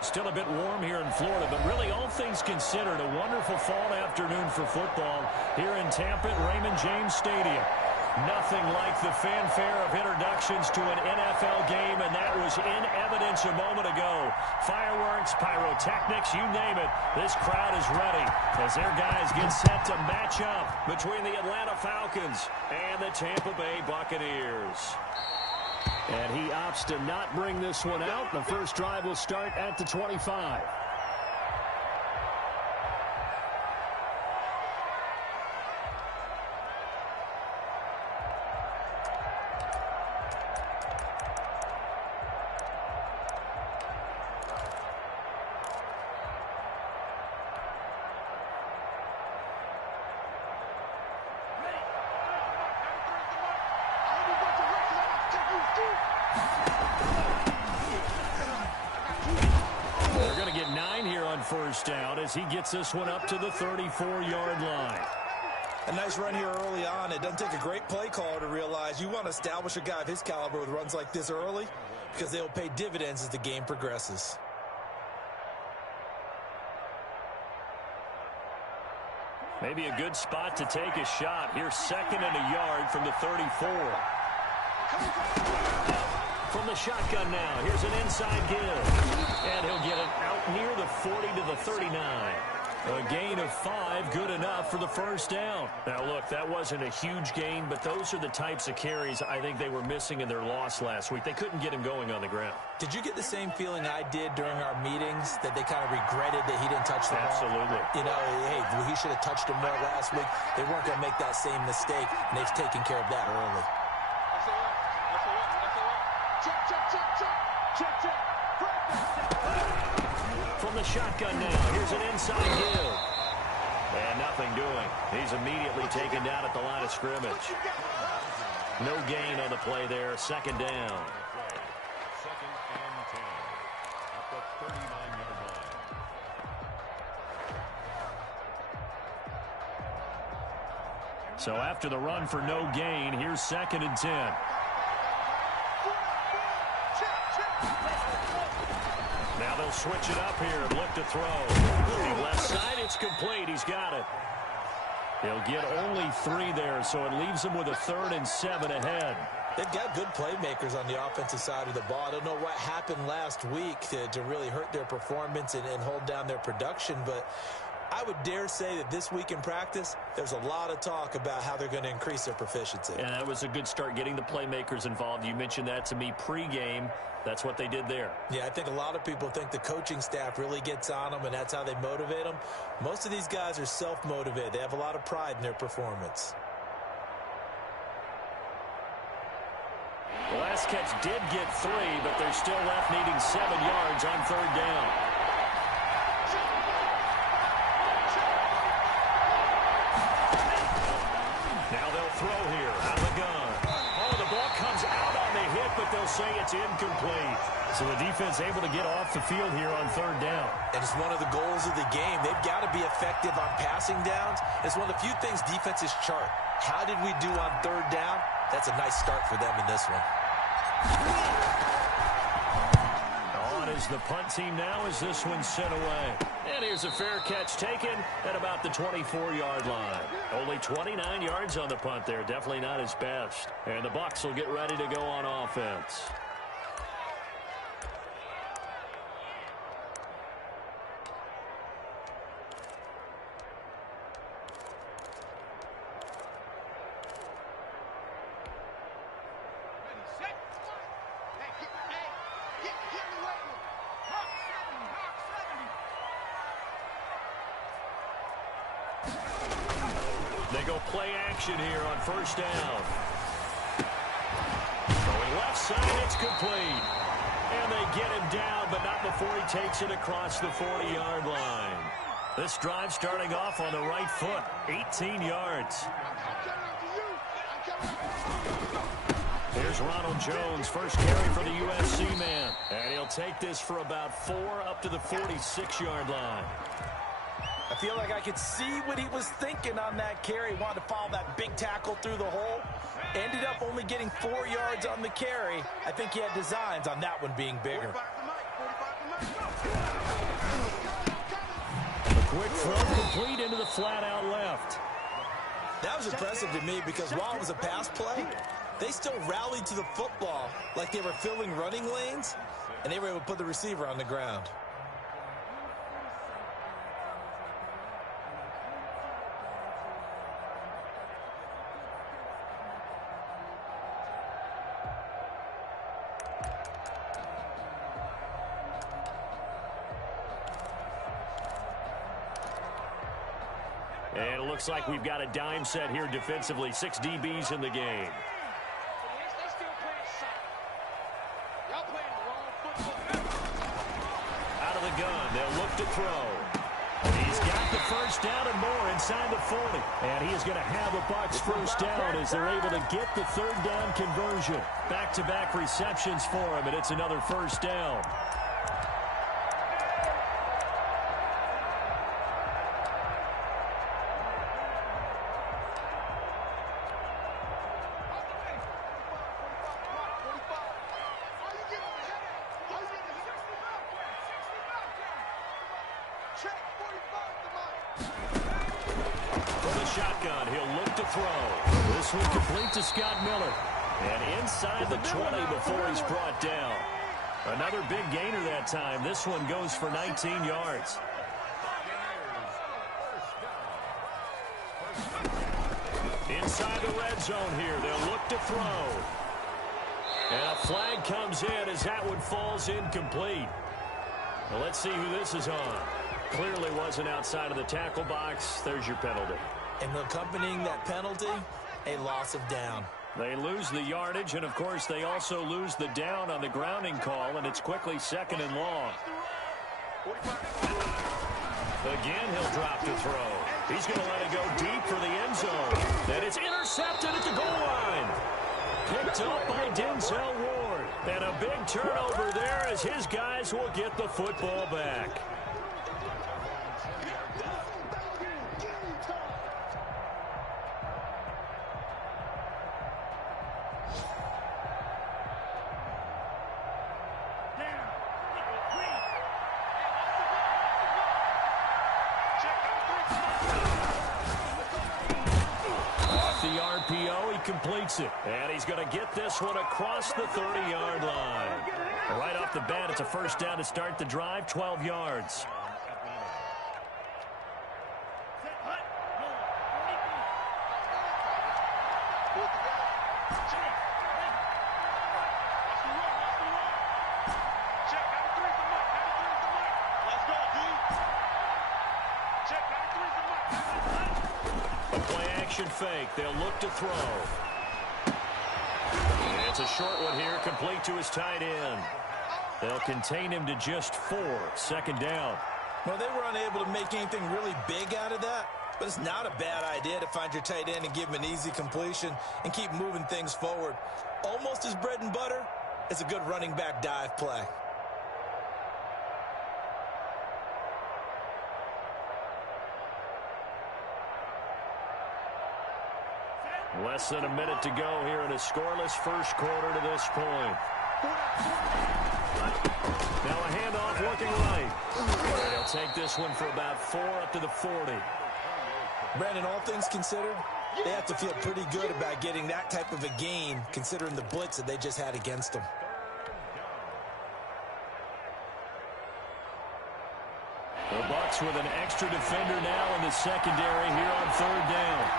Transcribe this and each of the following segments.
Still a bit warm here in Florida, but really all things considered, a wonderful fall afternoon for football here in Tampa at Raymond James Stadium. Nothing like the fanfare of introductions to an NFL game, and that was in evidence a moment ago. Fireworks, pyrotechnics, you name it. This crowd is ready as their guys get set to match up between the Atlanta Falcons and the Tampa Bay Buccaneers. And he opts to not bring this one out. The first drive will start at the 25. First down as he gets this one up to the 34-yard line. A nice run here early on. It doesn't take a great play caller to realize you want to establish a guy of his caliber with runs like this early because they'll pay dividends as the game progresses. Maybe a good spot to take a shot. Here's second and a yard from the 34. From the shotgun now, here's an inside give. And he'll get it out near the 40 to the 39. A gain of 5, good enough for the first down. Now, look, that wasn't a huge gain, but those are the types of carries I think they were missing in their loss last week. They couldn't get him going on the ground. Did you get the same feeling I did during our meetings, that they kind of regretted that he didn't touch the ball? Absolutely. You know, hey, he should have touched him more last week. They weren't going to make that same mistake, and they've taken care of that early. From the shotgun now, here's an inside give. And nothing doing. He's immediately taken down at the line of scrimmage. No gain on the play there. Second down. Second and 10 at the 39-yard line. So after the run for no gain, here's second and 10. Now they'll switch it up here and look to throw. The left side, it's complete. He's got it. He'll get only 3 there, so it leaves him with a 3rd and 7 ahead. They've got good playmakers on the offensive side of the ball. I don't know what happened last week to really hurt their performance and hold down their production, but I would dare say that this week in practice, there's a lot of talk about how they're going to increase their proficiency. And that was a good start getting the playmakers involved. You mentioned that to me pregame. That's what they did there. Yeah, I think a lot of people think the coaching staff really gets on them, and that's how they motivate them. Most of these guys are self-motivated. They have a lot of pride in their performance. The last catch did get 3, but they're still left needing 7 yards on 3rd down. Now they'll throw here out of the gun. Oh, the ball comes out on the hit, but they'll say it's incomplete. So the defense able to get off the field here on 3rd down. And it's one of the goals of the game. They've got to be effective on passing downs. It's one of the few things defenses chart. How did we do on 3rd down? That's a nice start for them in this one. On is the punt team now as this one's sent away. And here's a fair catch taken at about the 24-yard line. Only 29 yards on the punt there. Definitely not his best. And the Bucs will get ready to go on offense. They go play action here on 1st down. Going left side, it's complete. And they get him down, but not before he takes it across the 40-yard line. This drive starting off on the right foot, 18 yards. Here's Ronald Jones, first carry for the USC man. And he'll take this for about 4 up to the 46-yard line. I feel like I could see what he was thinking on that carry. Wanted to follow that big tackle through the hole. Ended up only getting 4 yards on the carry. I think he had designs on that one being bigger. A quick throw complete into the flat out left. That was impressive to me because while it was a pass play, they still rallied to the football like they were filling running lanes, and they were able to put the receiver on the ground. And it looks like we've got a dime set here defensively. 6 DBs in the game. Out of the gun, they'll look to throw. He's got the first down and more inside the 40. And he is going to have the Bucs first down as they're able to get the third down conversion. Back-to-back receptions for him, and it's another first down. Shotgun, he'll look to throw. This one complete to Scott Miller. And inside the 20 before he's brought down. Another big gainer that time. This one goes for 19 yards. Inside the red zone here, they'll look to throw. And a flag comes in as that one falls incomplete. Well, let's see who this is on. Clearly wasn't outside of the tackle box. There's your penalty. And accompanying that penalty, a loss of down. They lose the yardage, and of course they also lose the down on the grounding call, and it's quickly 2nd and long. Again, he'll drop to throw. He's going to let it go deep for the end zone. And it's intercepted at the goal line. Picked up by Denzel Ward. And a big turnover there as his guys will get the football back. Completes it, and he's going to get this one across the 30-yard line. Right off the bat, it's a first down to start the drive, 12 yards. Fake. They'll look to throw. And it's a short one here, complete to his tight end. They'll contain him to just 4. 2nd down. Well, they were unable to make anything really big out of that, but it's not a bad idea to find your tight end and give him an easy completion and keep moving things forward. Almost as bread and butter as a good running back dive play. Less than a minute to go here in a scoreless first quarter to this point. Now a handoff working right. They'll take this one for about 4 up to the 40. Brandon, all things considered, they have to feel pretty good about getting that type of a gain considering the blitz that they just had against them. The Bucs with an extra defender now in the secondary here on 3rd down.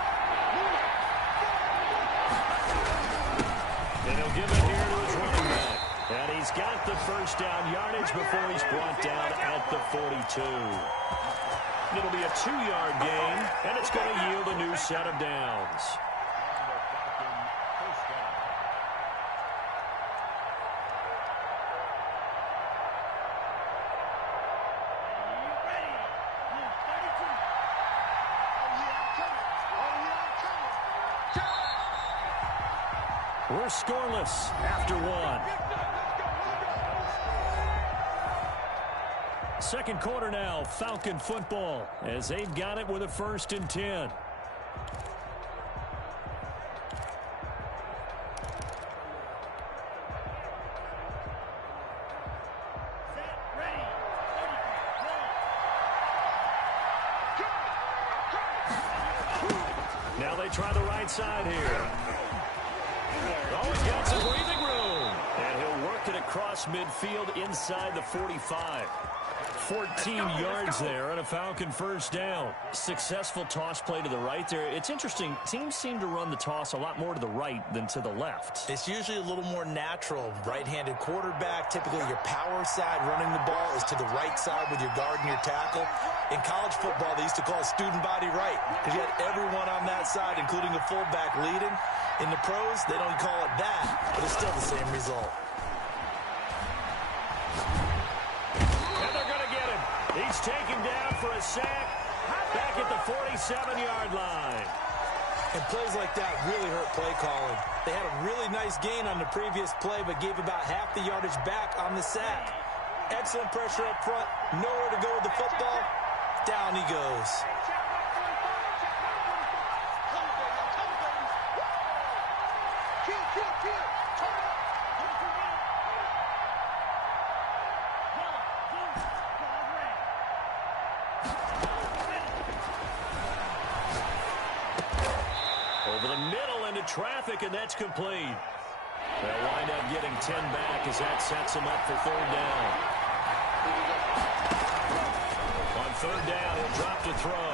And he'll give it here to his running back. And he's got the first down yardage before he's brought down at the 42. It'll be a 2-yard gain, and it's going to yield a new set of downs. We're scoreless after 1. Second quarter now, Falcon football, as they've got it with a 1st and 10. they try the right side here. Oh, he got some breathing room. And he'll work it across midfield inside the 45. 14 yards there on a Falcon first down. Successful toss play to the right there. It's interesting. Teams seem to run the toss a lot more to the right than to the left. It's usually a little more natural. Right-handed quarterback, typically your power side running the ball is to the right side with your guard and your tackle. In college football, they used to call it student body right because you had everyone on that side, including a fullback leading. In the pros, they don't call it that, but it's still the same result. He's taken down for a sack back at the 47-yard line. And plays like that really hurt play calling. They had a really nice gain on the previous play, but gave about half the yardage back on the sack. Excellent pressure up front. Nowhere to go with the football. Down he goes. Over the middle into traffic, and that's complete. They'll wind up getting 10 back as that sets them up for third down. On third down, he'll drop to throw.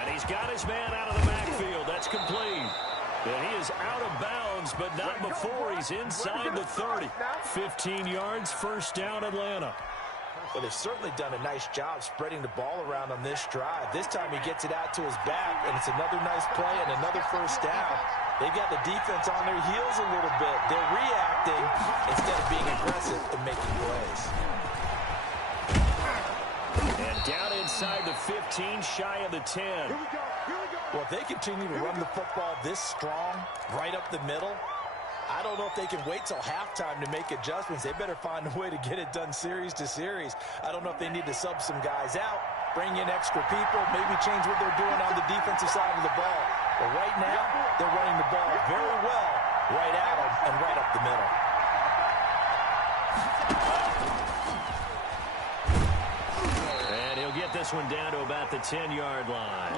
And he's got his man out of the backfield. That's complete. And he is out of bounds, but not before he's inside the 30. 15 yards, first down, Atlanta. Well, they've certainly done a nice job spreading the ball around on this drive. This time he gets it out to his back, and it's another nice play and another first down. They've got the defense on their heels a little bit. They're reacting instead of being aggressive and making plays. And down inside the 15, shy of the 10. Well, if they continue to run the football this strong, right up the middle, I don't know if they can wait till halftime to make adjustments. They better find a way to get it done series to series. I don't know if they need to sub some guys out, bring in extra people, maybe change what they're doing on the defensive side of the ball. But right now, they're running the ball very well right at them and right up the middle. And he'll get this one down to about the 10-yard line.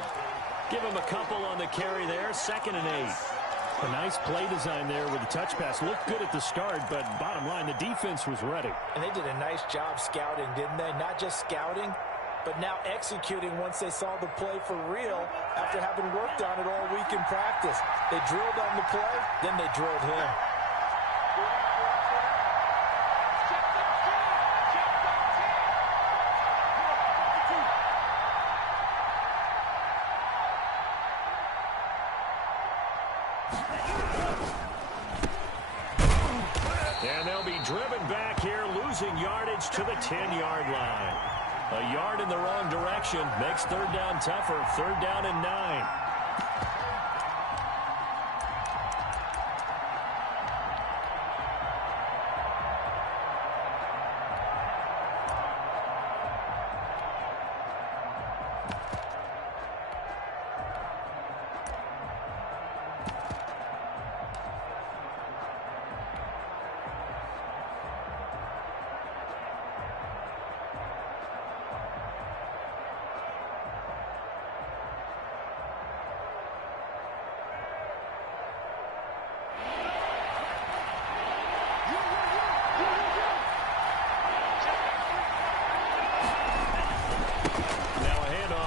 Give him a couple on the carry there, 2nd and 8. A nice play design there with the touch pass. Looked good at the start, but bottom line, the defense was ready. And they did a nice job scouting, didn't they? Not just scouting, but now executing once they saw the play for real after having worked on it all week in practice. They drilled on the play, then they drilled him. And they'll be driven back here, losing yardage to the 10-yard line. A yard in the wrong direction makes third down tougher. 3rd down and 9.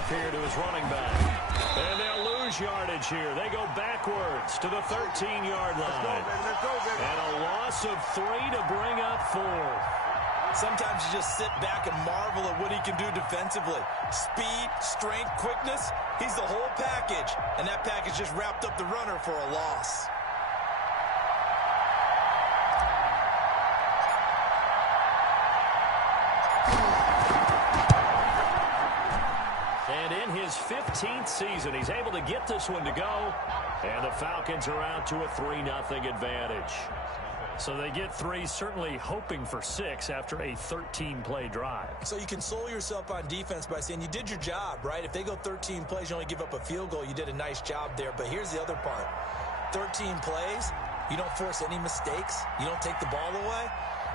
Here to his running back. And they'll lose yardage here. They go backwards to the 13-yard line. And a loss of 3 to bring up 4. Sometimes you just sit back and marvel at what he can do defensively. Speed, strength, quickness, he's the whole package. And that package just wrapped up the runner for a loss. And in his 15th season, he's able to get this one to go. And the Falcons are out to a 3-0 advantage. So they get 3, certainly hoping for 6 after a 13-play drive. So you console yourself on defense by saying you did your job, right? If they go 13 plays, you only give up a field goal, you did a nice job there. But here's the other part. 13 plays, you don't force any mistakes, you don't take the ball away.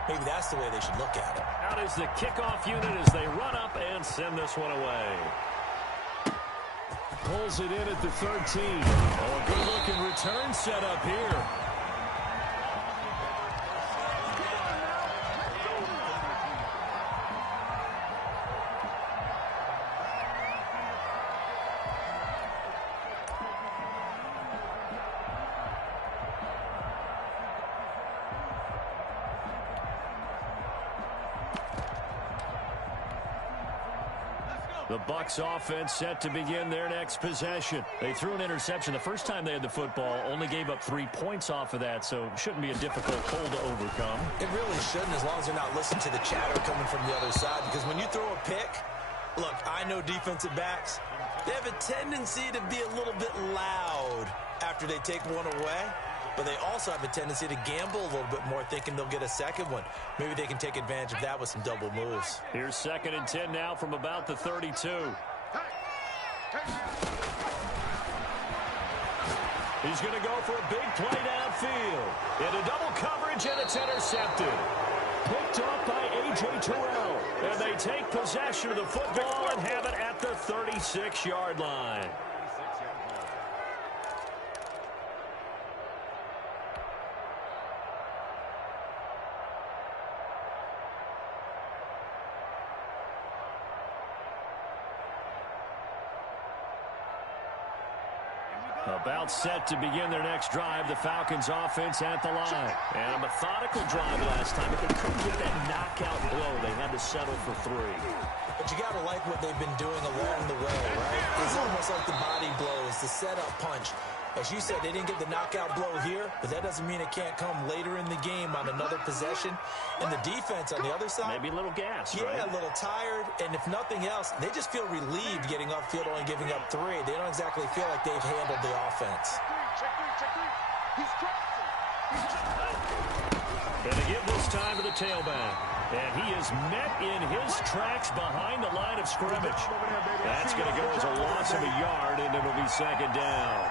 Maybe that's the way they should look at it. Out is the kickoff unit as they run up and send this one away. pulls it in at the 13. Oh, a good-looking return set up here. The Bucs offense set to begin their next possession. They threw an interception the first time they had the football, only gave up 3 points off of that, so it shouldn't be a difficult hole to overcome. It really shouldn't, as long as they're not listening to the chatter coming from the other side, because when you throw a pick, look, I know defensive backs, they have a tendency to be a little bit loud after they take one away. But they also have a tendency to gamble a little bit more, thinking they'll get a second one. Maybe they can take advantage of that with some double moves. Here's 2nd and 10 now from about the 32. He's going to go for a big play downfield. Into double coverage, and it's intercepted. Picked up by A.J. Terrell. And they take possession of the football and have it at the 36-yard line. About set to begin their next drive, the Falcons offense at the line. And a methodical drive last time, but they couldn't get that knockout blow. They had to settle for 3. But you got to like what they've been doing along the way, right? It's almost like the body blows, the setup punch. As you said, they didn't get the knockout blow here, but that doesn't mean it can't come later in the game on another possession. And the defense on the other side, maybe a little gas, yeah, right? A little tired. And if nothing else, they just feel relieved getting upfield, only giving up 3. They don't exactly feel like they've handled the offense. And to give this time to the tailback. And he is met in his tracks behind the line of scrimmage. That's going to go as a loss of a yard, and it'll be 2nd down.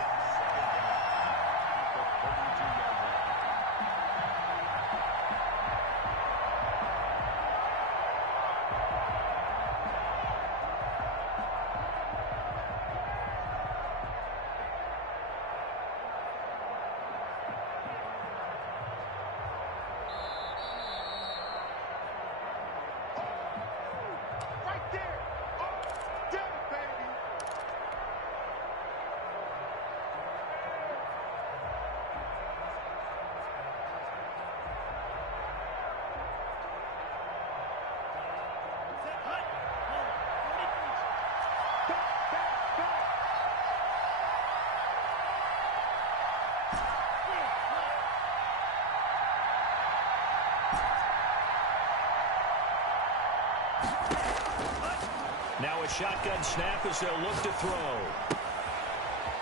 Now a shotgun snap as they'll look to throw.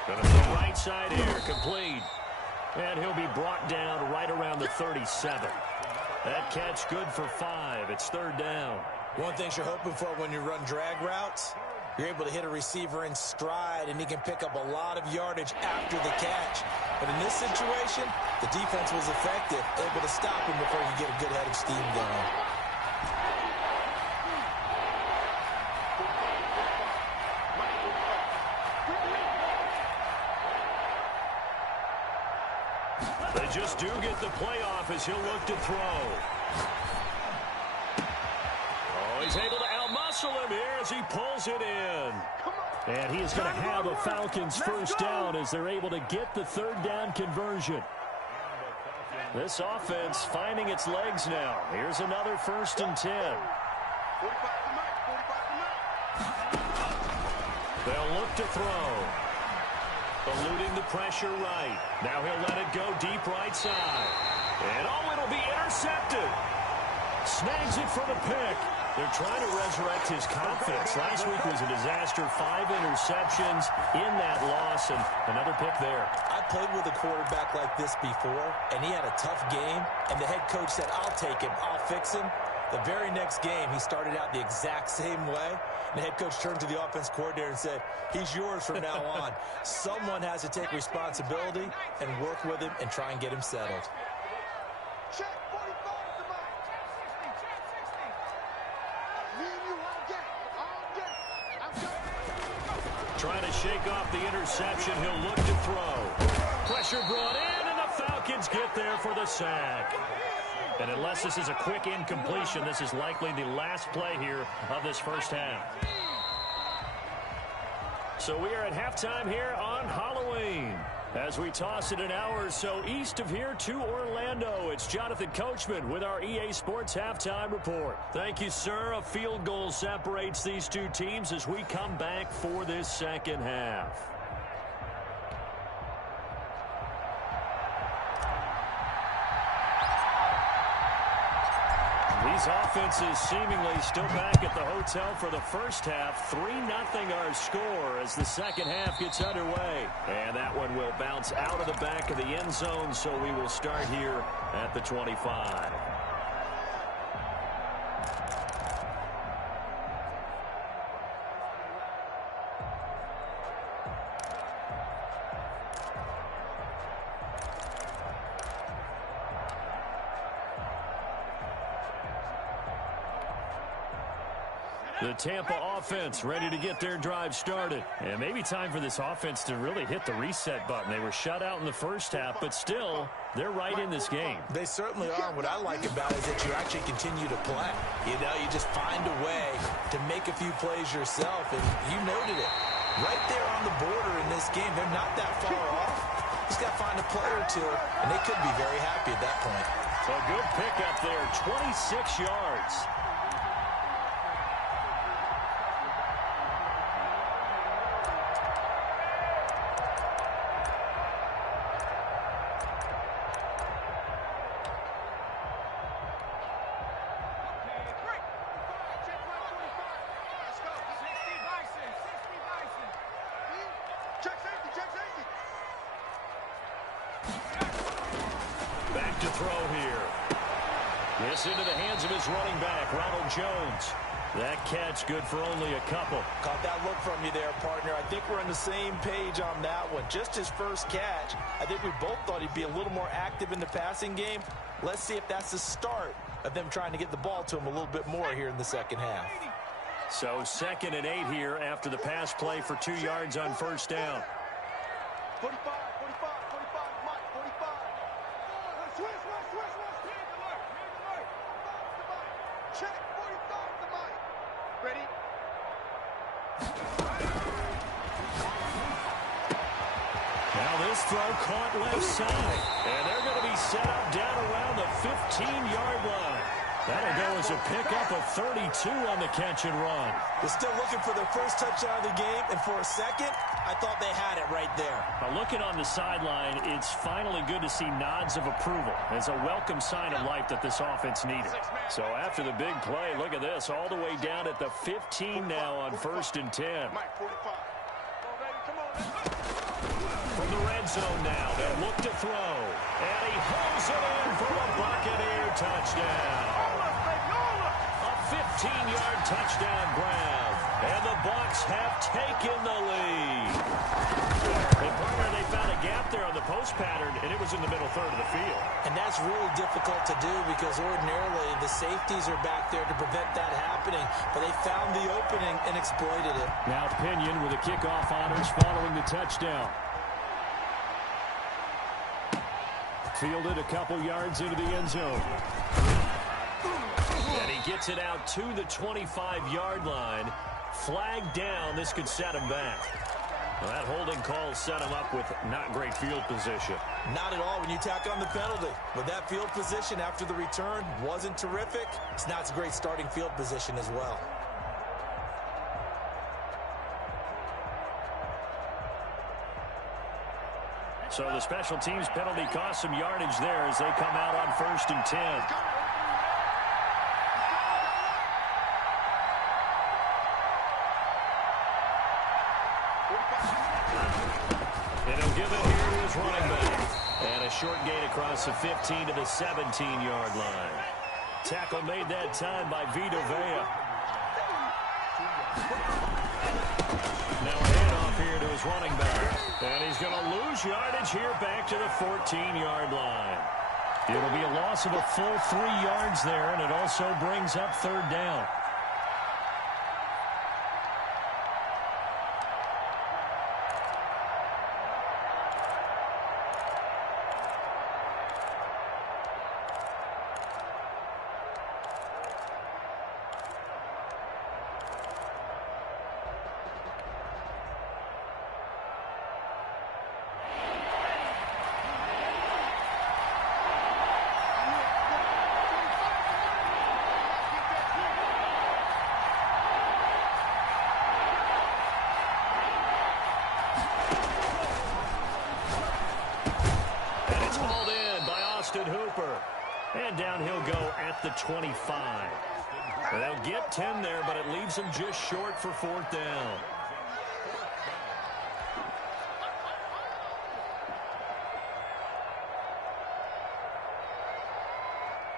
Going to throw right side here, complete. And he'll be brought down right around the 37. That catch good for 5. It's 3rd down. One thing you're hoping for when you run drag routes, you're able to hit a receiver in stride, and he can pick up a lot of yardage after the catch. But in this situation, the defense was effective, able to stop him before he could get a good head of steam going. They just do get the playoff as he'll look to throw. Oh, he's able to outmuscle him here as he pulls it in. And he is going to have a Falcons first down as they're able to get the 3rd down conversion. This offense finding its legs now. Here's another 1st and 10. They'll look to throw. Eluding the pressure right. Now he'll let it go deep right side. And oh, it'll be intercepted. Snags it for the pick. They're trying to resurrect his confidence. Last week was a disaster. 5 interceptions in that loss, and another pick there. I played with a quarterback like this before, and he had a tough game, and the head coach said, I'll take him, I'll fix him. The very next game, he started out the exact same way. And the head coach turned to the offense coordinator and said, he's yours from now on. Someone has to take responsibility and work with him and try and get him settled. Check 45 to Mike. 60. Me and you all game. All game. I'm going. Trying to shake off the interception. He'll look to throw. Pressure brought in, and the Falcons get there for the sack. And unless this is a quick incompletion, this is likely the last play here of this first half. So we are at halftime here on Halloween. As we toss it an hour or so east of here to Orlando, it's Jonathan Coachman with our EA Sports Halftime Report. Thank you, sir. A field goal separates these two teams as we come back for this second half. These offenses seemingly still back at the hotel for the first half. 3-0 our score as the second half gets underway. And that one will bounce out of the back of the end zone, so we will start here at the 25. The Tampa offense ready to get their drive started. And maybe time for this offense to really hit the reset button. They were shut out in the first half, but still, they're right in this game. They certainly are. What I like about it is that you actually continue to play. You know, you just find a way to make a few plays yourself, and you noted it. Right there on the border in this game, they're not that far off. Just got to find a play or two, and they could be very happy at that point. A good pickup there, 26 yards. Back to throw here. This into the hands of his running back, Ronald Jones. That catch good for only a couple. Caught that look from you there, partner. I think we're on the same page on that one. Just his first catch. I think we both thought he'd be a little more active in the passing game. Let's see if that's the start of them trying to get the ball to him a little bit more here in the second half. So 2nd and 8 here after the pass play for 2 yards on first down. 45, 45, 45, Mike, 45. Switch. Check, 45 to Mike. Ready? Now this throw caught left side. And they're going to be set up down around the 15-yard line. That'll go as a pickup of 32 on the catch and run. They're still looking for their first touchdown of the game, and for a second, I thought they had it right there. Looking on the sideline, it's finally good to see nods of approval. It's a welcome sign of life that this offense needed. So after the big play, look at this, all the way down at the 15 now on 1st and 10. Mike, 45. Come on, From the red zone now, they'll look to throw. And he hauls it in for a Buccaneer touchdown. A 15-yard touchdown grab. And the Bucs have taken the lead. And partner, they found a gap there on the post pattern, and it was in the middle third of the field. And that's really difficult to do because ordinarily the safeties are back there to prevent that happening. But they found the opening and exploited it. Now Pinion with the kickoff honors following the touchdown. Fielded a couple yards into the end zone. And he gets it out to the 25-yard line. Flagged down. This could set him back. Well, that holding call set him up with not great field position. Not at all when you tack on the penalty. But that field position after the return wasn't terrific. It's not a great starting field position as well. So the special teams penalty cost some yardage there as they come out on 1st and 10. And he'll give it here to his running back. And a short gain across the 15 to the 17-yard line. Tackle made that time by Vita Vea. Now a handoff here to his running back. And he's going to lose yardage here back to the 14-yard line. It'll be a loss of a full 3 yards there, and it also brings up 3rd down. 25. They'll get 10 there, but it leaves them just short for 4th down.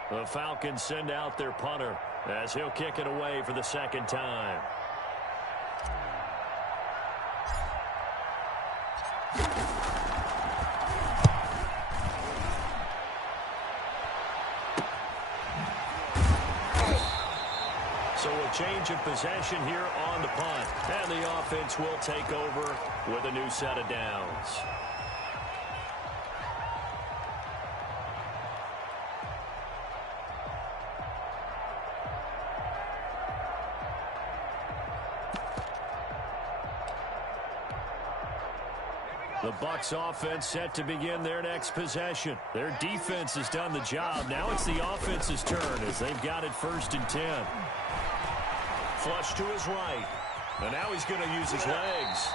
The Falcons send out their punter as he'll kick it away for the 2nd time. So a change of possession here on the punt. And the offense will take over with a new set of downs. The Bucs offense set to begin their next possession. Their defense has done the job. Now it's the offense's turn as they've got it 1st and 10. Flush to his right. And now he's going to use his legs.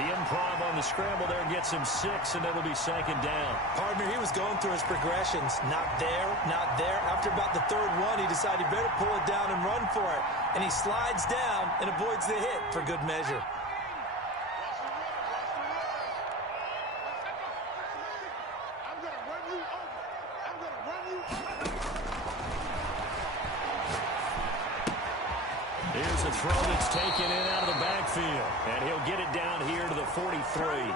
The improv on the scramble there gets him 6, and it'll be 2nd down. Partner, he was going through his progressions. Not there, not there. After about the 3rd one, he decided he better pull it down and run for it. And he slides down and avoids the hit for good measure. Here's a throw that's taken in out of the backfield. And he'll get it down here to the 43.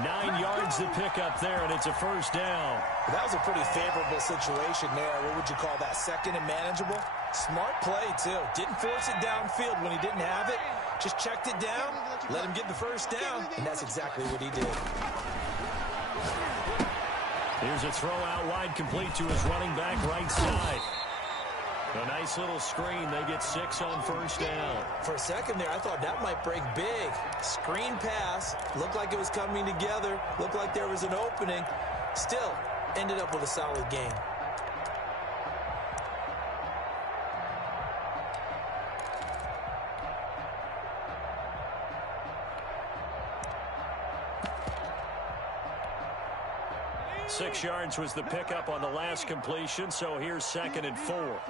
9 yards to pick up there, and it's a 1st down. That was a pretty favorable situation there. What would you call that? 2nd and manageable? Smart play, too. Didn't force it downfield when he didn't have it. Just checked it down, let him get the 1st down, and that's exactly what he did. Here's a throw out wide, complete to his running back right side. A nice little screen. They get 6 on 1st down. For a second there, I thought that might break big. Screen pass. Looked like it was coming together. Looked like there was an opening. Still, ended up with a solid game. Six yards was the pickup on the last completion, so here's 2nd and 4.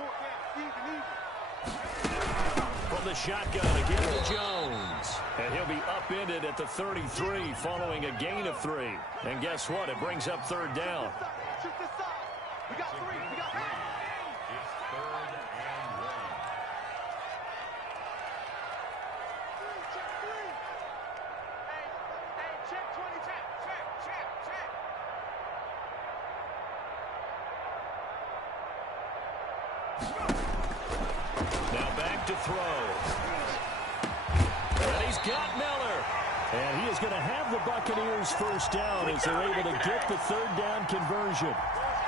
From the shotgun again to Jones. And he'll be upended at the 33 following a gain of 3. And guess what? It brings up 3rd down. We got 3. We got 3. It's 3rd and 1. Hey, check 20. Check. Now back to throw. And he's got Miller. And he is going to have the Buccaneers 1st down as they're able to get the 3rd down conversion.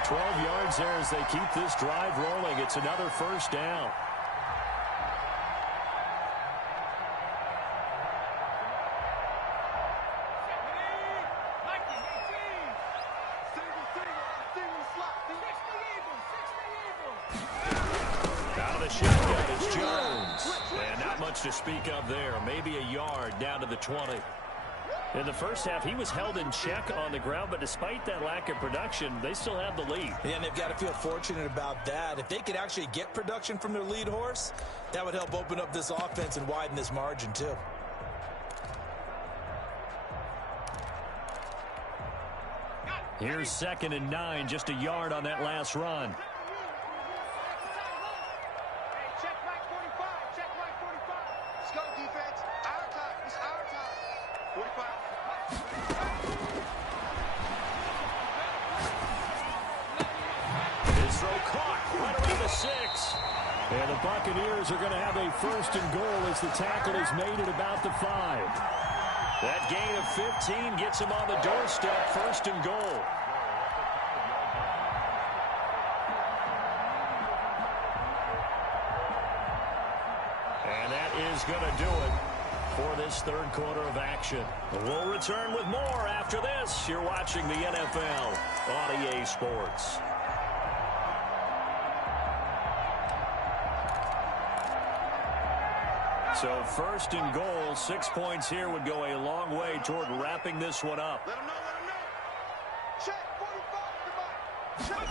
12 yards there as they keep this drive rolling. It's another 1st down. Out of the shotgun is Jones. And not much to speak of there. Maybe a yard down to the 20. In the first half, he was held in check on the ground, but despite that lack of production, they still have the lead. Yeah, and they've got to feel fortunate about that. If they could actually get production from their lead horse, that would help open up this offense and widen this margin, too. Here's 2nd and 9, just a yard on that last run. Hey, check right 45. Check right 45. Let's go, defense. Our time. It's our time. 45. His throw caught right around the 6. And the Buccaneers are going to have a 1st and goal as the tackle is made at about the 5. That gain of 15 gets him on the doorstep, 1st and goal. And that is going to do it for this 3rd quarter of action. We'll return with more after this. You're watching the NFL on EA Sports. So 1st and goal, 6 points here would go a long way toward wrapping this one up. Let him know. Check 45 to Mike. Check.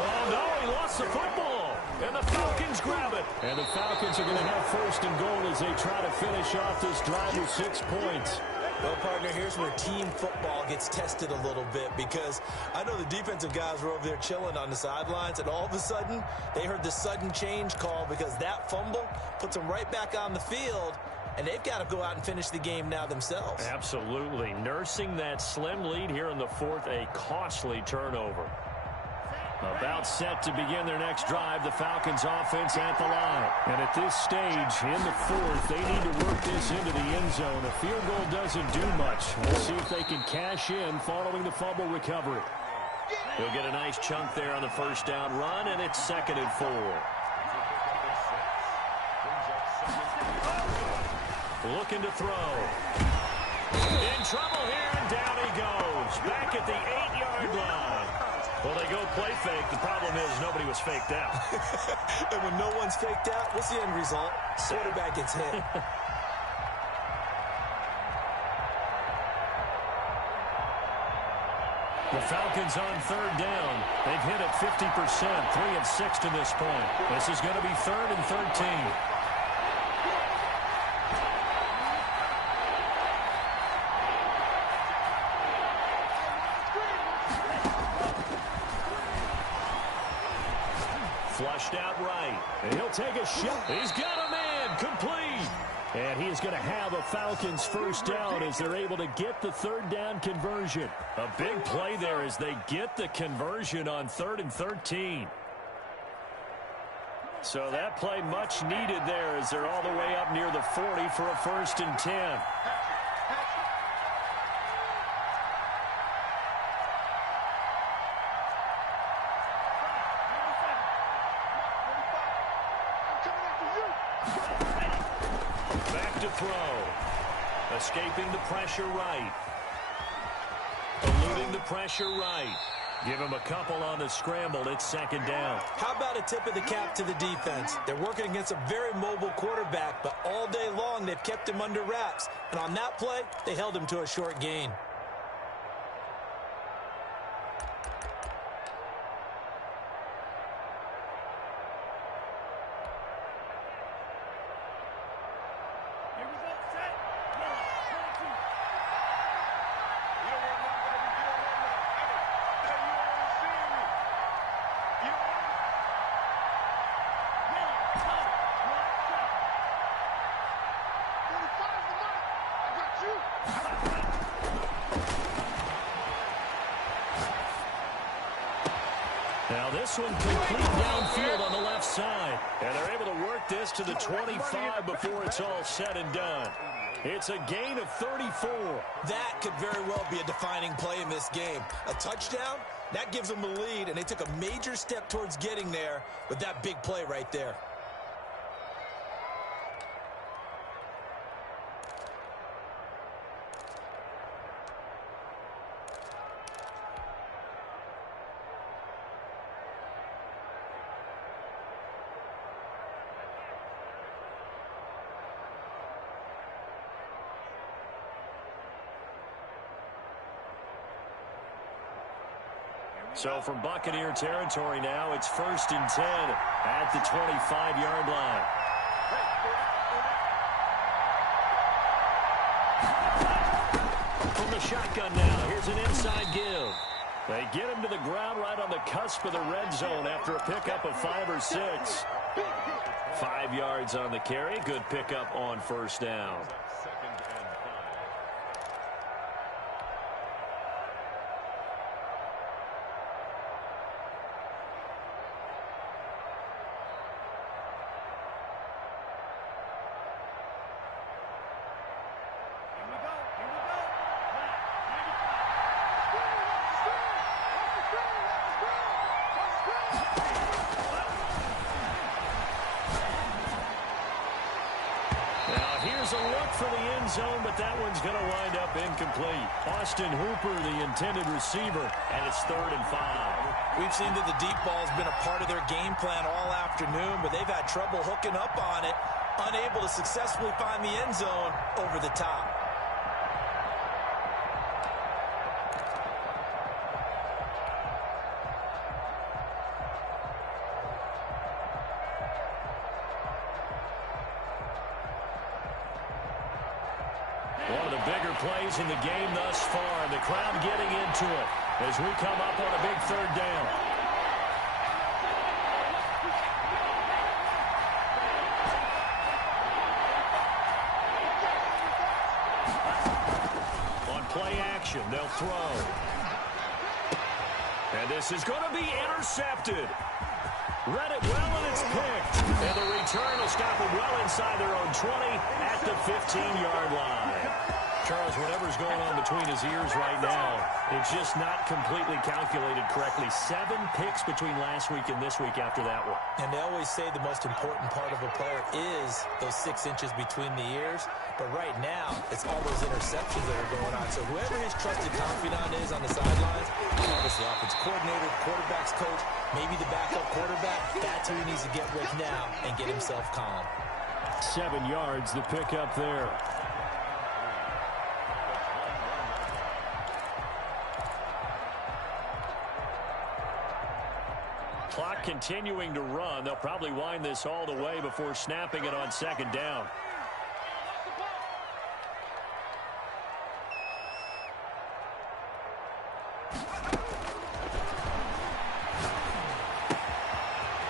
Oh, no, he the football, and the Falcons grab it. And the Falcons are going to have first and goal as they try to finish off this drive with 6 points. Well, partner, here's where team football gets tested a little bit, because I know the defensive guys were over there chilling on the sidelines, and all of a sudden, they heard the sudden change call because that fumble puts them right back on the field, and they've got to go out and finish the game now themselves. Absolutely. Nursing that slim lead here in the fourth, a costly turnover. About set to begin their next drive, the Falcons offense at the line. And at this stage, in the fourth, they need to work this into the end zone. A field goal doesn't do much. We'll see if they can cash in following the fumble recovery. He'll get a nice chunk there on the first down run, and it's 2nd and 4. Looking to throw. In trouble here, and down he goes. Back at the 8-yard line. Well, they go play fake. The problem is nobody was faked out. And when no one's faked out, what's the end result? Quarterback gets hit. The Falcons on 3rd down. They've hit it 50%, 3 of 6 to this point. This is going to be 3rd and 13. Flushed out right. And he'll take a shot. He's got a man. Complete. And he is going to have a Falcons first down as they're able to get the 3rd down conversion. A big play there as they get the conversion on 3rd and 13. So that play much needed there as they're all the way up near the 40 for a 1st and 10. Throw. Escaping the pressure right. Eluding the pressure right. Give him a couple on the scramble. It's 2nd down. How about a tip of the cap to the defense? They're working against a very mobile quarterback, but all day long they've kept him under wraps. And on that play, they held him to a short gain. Now this one complete downfield on the left side. And they're able to work this to the 25 before it's all said and done. It's a gain of 34. That could very well be a defining play in this game. A touchdown, that gives them a lead, and they took a major step towards getting there with that big play right there. So from Buccaneer territory now, it's 1st and 10 at the 25-yard line. From the shotgun now, here's an inside give. They get him to the ground right on the cusp of the red zone after a pickup of 5 or 6. 5 yards on the carry. Good pickup on 1st down. Here's a look for the end zone, but that one's going to wind up incomplete. Austin Hooper, the intended receiver, and it's 3rd and 5. We've seen that the deep ball's been a part of their game plan all afternoon, but they've had trouble hooking up on it, unable to successfully find the end zone over the top. One of the bigger plays in the game thus far. The crowd getting into it as we come up on a big third down. On play action, they'll throw. And this is going to be intercepted. Read it well, and it's picked. And the return will stop them well inside their own 20 at the 15-yard line. Charles, whatever's going on between his ears right now, it's just not completely calculated correctly. 7 picks between last week and this week after that one. And they always say the most important part of a player is those 6 inches between the ears. But right now, it's all those interceptions that are going on. So whoever his trusted confidant is on the sidelines, obviously the offense coordinator, quarterback's coach, maybe the backup quarterback, that's who he needs to get with now and get himself calm. 7 yards, the pickup there. Clock continuing to run. They'll probably wind this all the way before snapping it on second down.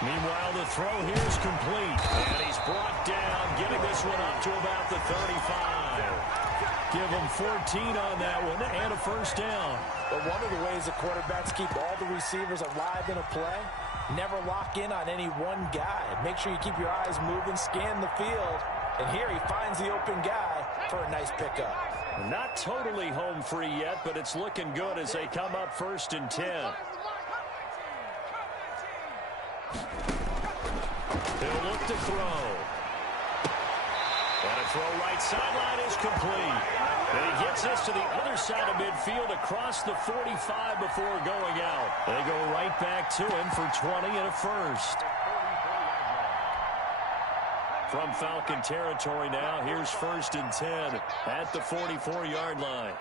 Meanwhile, the throw here is complete. And he's brought down, getting this one up to about the 35. Give him 14 on that one and a first down. But one of the ways the quarterbacks keep all the receivers alive in a play, never lock in on any one guy. Make sure you keep your eyes moving, scan the field. And here he finds the open guy for a nice pickup. Not totally home free yet, but it's looking good as they come up 1st and 10. He'll look to throw. And a throw right sideline is complete. And he gets this to the other side of midfield across the 45 before going out. They go right back to him for 20 and a first. From Falcon territory now, here's 1st and 10 at the 44-yard line.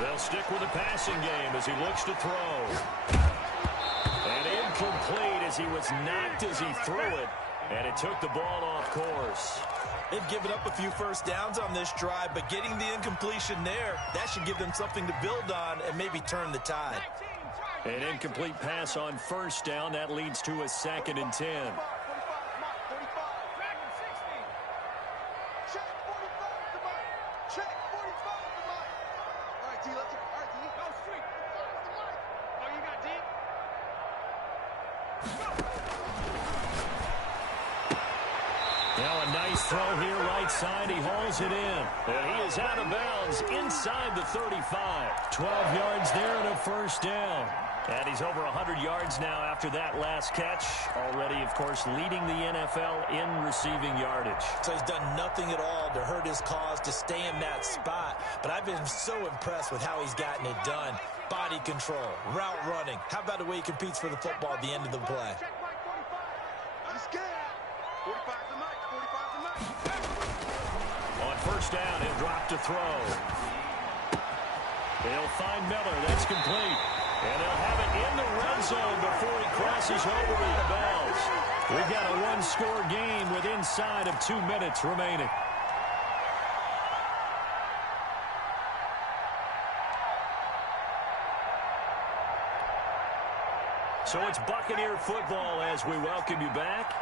They'll stick with the passing game as he looks to throw. And incomplete as he was knocked as he threw it. And it took the ball off course. They've given up a few first downs on this drive, but getting the incompletion there, that should give them something to build on and maybe turn the tide. An incomplete pass on 1st down. That leads to a 2nd and 10. Now a nice throw here right side. He hauls it in. And he is out of bounds inside the 35. 12 yards there and a first down. And he's over 100 yards now after that last catch. Already, of course, leading the NFL in receiving yardage. So he's done nothing at all to hurt his cause, to stay in that spot. But I've been so impressed with how he's gotten it done. Body control, route running. How about the way he competes for the football at the end of the play? On 1st down, he'll drop to throw. They'll find Miller. That's complete. And they'll have it in the red zone before he crosses over out of bounds. We've got a one-score game with inside of 2 minutes remaining. So it's Buccaneer football as we welcome you back.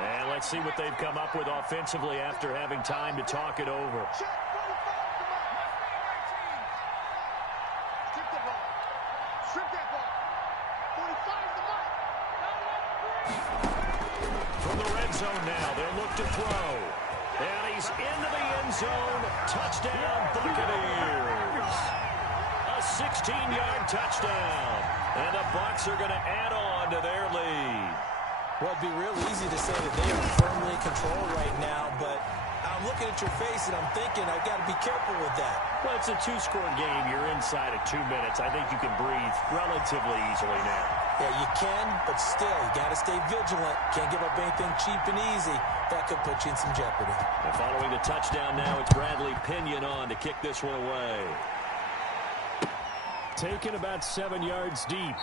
And let's see what they've come up with offensively after having time to talk it over. From the red zone now, they'll look to throw. And he's into the end zone. Touchdown, Buccaneers. A 16-yard touchdown. And the Bucs are going to add on to their lead. Well, it'd be real easy to say that they are firmly in control right now, but I'm looking at your face and I'm thinking I've got to be careful with that. Well, it's a 2-score game. You're inside of 2 minutes. I think you can breathe relatively easily now. Yeah, you can, but still, you got to stay vigilant. Can't give up anything cheap and easy. That could put you in some jeopardy. And following the touchdown now, it's Bradley Pinion on to kick this one away. Taken about 7 yards deep.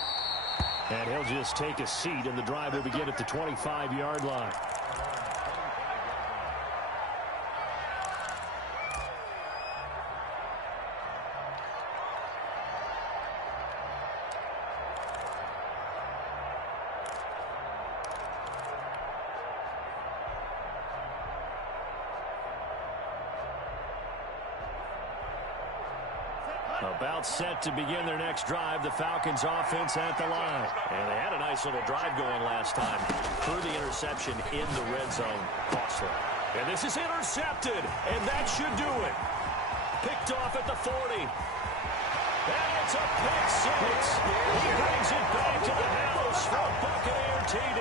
And he'll just take a seat, and the drive will begin at the 25-yard line. About set to begin their next drive. The Falcons offense at the line. And they had a nice little drive going last time. Through the interception in the red zone. Costly. And this is intercepted. And that should do it. Picked off at the 40. And it's a pick six. He brings it back to the house for a Buccaneer TD.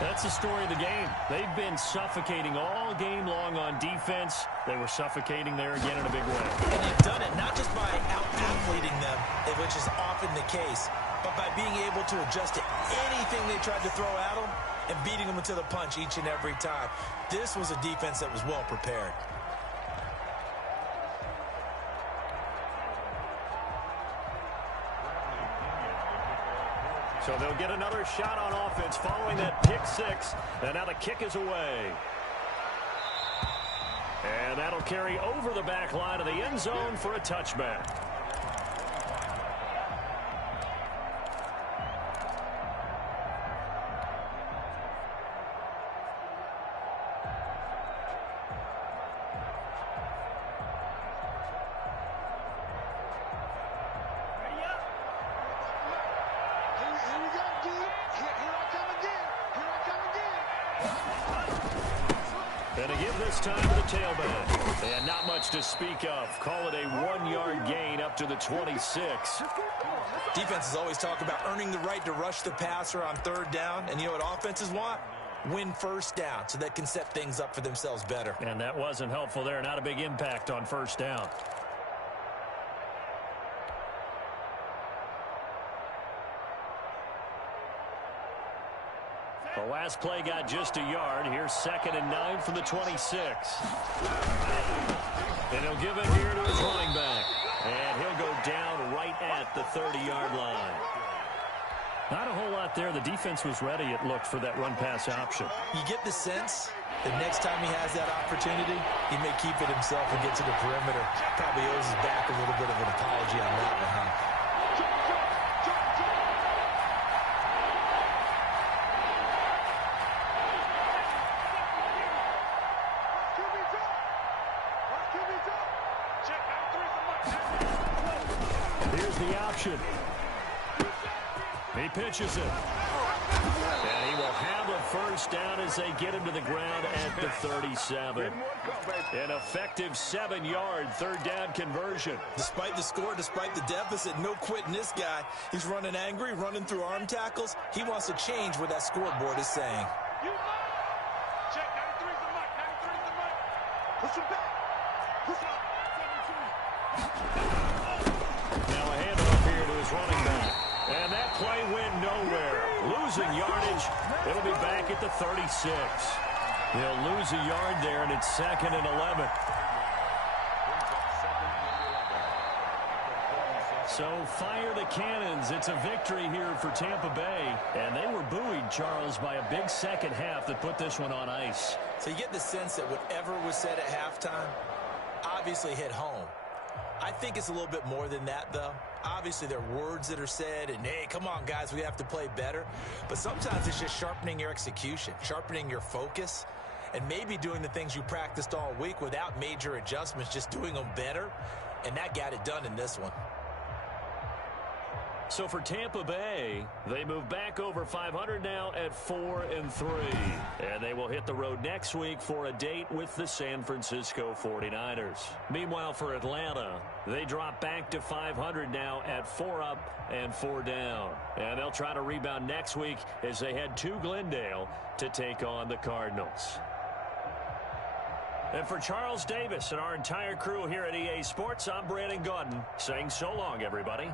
That's the story of the game. They've been suffocating all game long on defense. They were suffocating there again in a big way. And they've done it not just by out-athleting them, which is often the case, but by being able to adjust to anything they tried to throw at them and beating them to the punch each and every time. This was a defense that was well prepared. So they'll get another shot on offense following that pick six. And now the kick is away. And that'll carry over the back line of the end zone for a touchback. And a give this time to the tailback. And not much to speak of. Call it a 1-yard gain up to the 26. Defenses always talk about earning the right to rush the passer on third down. And you know what offenses want? Win first down so they can set things up for themselves better. And that wasn't helpful there. Not a big impact on first down. The last play got just a yard. Here's 2nd and 9 from the 26. And he'll give it here to his running back. And he'll go down right at the 30-yard line. Not a whole lot there. The defense was ready, it looked, for that run-pass option. You get the sense that next time he has that opportunity, he may keep it himself and get to the perimeter. Probably owes his back a little bit of an apology on that one, huh? Here's the option. He pitches it. And he will have a first down as they get him to the ground at the 37. An effective 7-yard third down conversion. Despite the score, despite the deficit, no quitting this guy. He's running angry, running through arm tackles. He wants to change what that scoreboard is saying. Check, 93's the mic, 93's the mic. Push him back. Push him. Now a handoff here to his running back. And that play went nowhere. Losing yardage. It'll be back at the 36. They'll lose a yard there, and it's 2nd and 11. So fire the cannons. It's a victory here for Tampa Bay. And they were buoyed, Charles, by a big second half that put this one on ice. So you get the sense that whatever was said at halftime obviously hit home. I think it's a little bit more than that, though. Obviously, there are words that are said, and, hey, come on, guys, we have to play better. But sometimes it's just sharpening your execution, sharpening your focus, and maybe doing the things you practiced all week without major adjustments, just doing them better. And that got it done in this one. So for Tampa Bay, they move back over 500 now at 4-3. And they will hit the road next week for a date with the San Francisco 49ers. Meanwhile, for Atlanta, they drop back to 500 now at 4 up and 4 down. And they'll try to rebound next week as they head to Glendale to take on the Cardinals. And for Charles Davis and our entire crew here at EA Sports, I'm Brandon Gaudin saying so long, everybody.